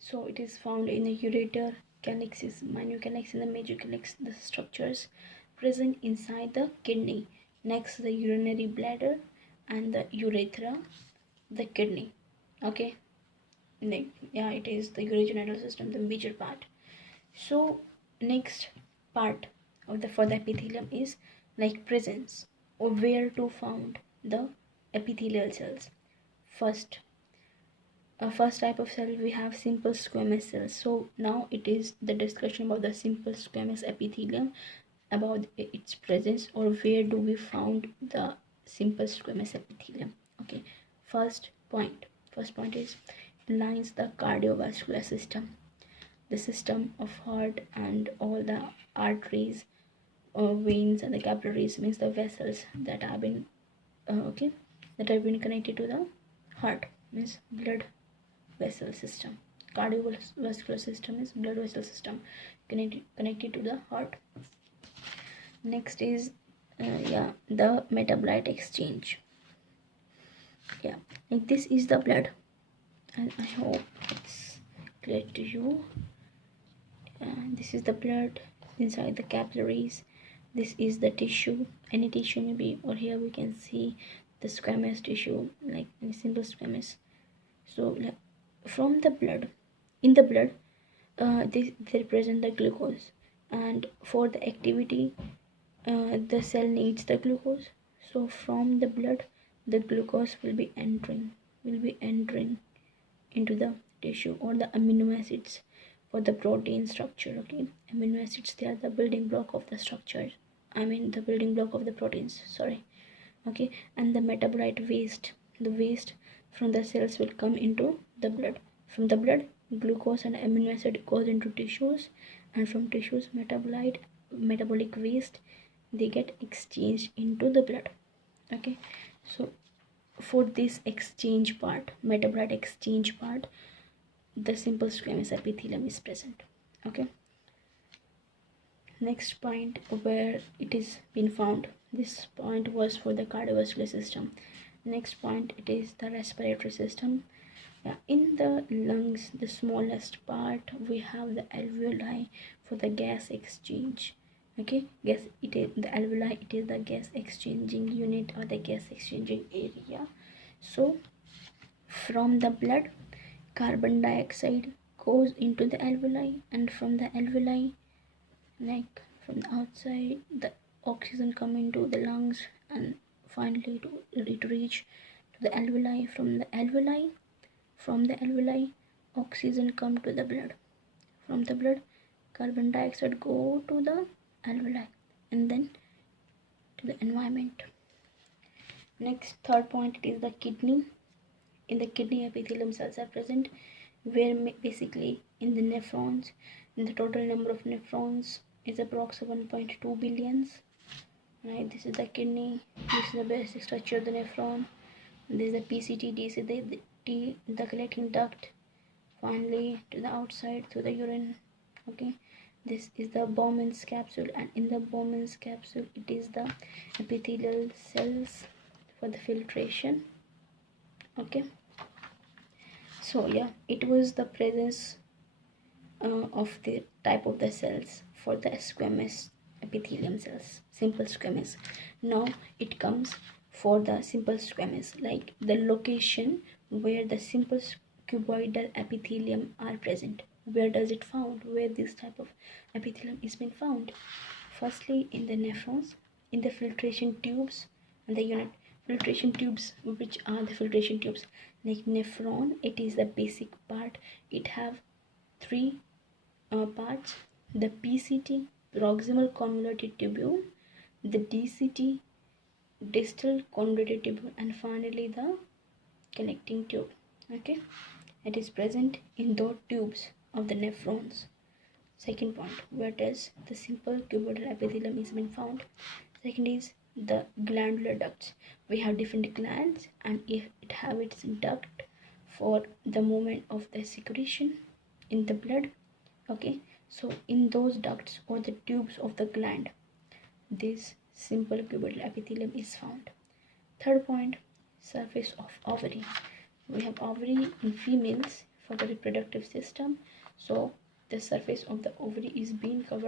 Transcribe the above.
So it is found in the ureter, calyxes, minor calyx, and the major calyx, the structures present inside the kidney. Next, the urinary bladder and the urethra, the kidney. Okay, yeah, it is the urogenital system, the major part. So next part of the for the epithelium is like presence or where to found the epithelial cells. First, first type of cell we have simple squamous cells. So now it is the discussion about the simple squamous epithelium, about its presence or where do we found the simple squamous epithelium. Okay, first point is lines the cardiovascular system, the system of heart and all the arteries or veins and the capillaries, means the vessels that have been okay, that have been connected to the heart, means blood vessel system. Cardiovascular system is blood vessel system connected to the heart. Next is yeah, the metabolite exchange. Yeah, like this is the blood, and I hope it's clear to you. This is the blood inside the capillaries. This is the tissue, any tissue maybe, or here we can see the squamous tissue, like any simple squamous. So like, from the blood, in the blood, they represent the glucose, and for the activity, the cell needs the glucose. So from the blood, the glucose will be entering into the tissue, or the amino acids for the protein structure. Okay, amino acids, they are the building block of the structure, I mean the building block of the proteins, sorry. Okay, and the metabolite waste, the waste from the cells will come into the blood. From the blood, glucose and amino acid goes into tissues, and from tissues, metabolic waste, they get exchanged into the blood. Okay, so for this exchange part, metabolite exchange part, the simple squamous epithelium is present. Okay, next point where it is been found, this point was for the cardiovascular system. Next point, it is the respiratory system. In the lungs, the smallest part, we have the alveoli for the gas exchange. Okay, gas, it is the alveoli, it is the gas exchanging unit or the gas exchanging area. So from the blood, carbon dioxide goes into the alveoli, and from the alveoli, like from the outside, the oxygen come into the lungs, and finally to reach to the alveoli. From the alveoli, oxygen come to the blood. From the blood, carbon dioxide go to the alveoli and then to the environment. Next, third point, it is the kidney. In the kidney, epithelium cells are present, where basically in the nephrons, in the total number of nephrons is approximately 1.2 billions. Right, this is the kidney, this is the basic structure of the nephron, this is the PCT, this is the collecting duct, finally to the outside through the urine. Okay, this is the Bowman's capsule, and in the Bowman's capsule, it is the epithelial cells for the filtration. Okay, so yeah, it was the presence of the type of the cells for the squamous epithelium cells, simple squamous. Now it comes for the simple squamous, like the location where the simple cuboidal epithelium are present. Where does it found, where this type of epithelium is been found? Firstly, in the nephrons, in the filtration tubes, and the unit filtration tubes, which are the filtration tubes, like nephron, it is the basic part. It have three parts: the PCT, proximal convoluted tubule, the DCT, distal convoluted tubule, and finally the connecting tube. Okay, it is present in those tubes of the nephrons. Second point, where does the simple cuboidal epithelium is been found? Second is the glandular ducts. We have different glands, and if it have its duct for the movement of the secretion in the blood. Okay, so in those ducts or the tubes of the gland, this simple cuboidal epithelium is found. Third point, surface of ovary. We have ovary in females. for the reproductive system. So the surface of the ovary is being covered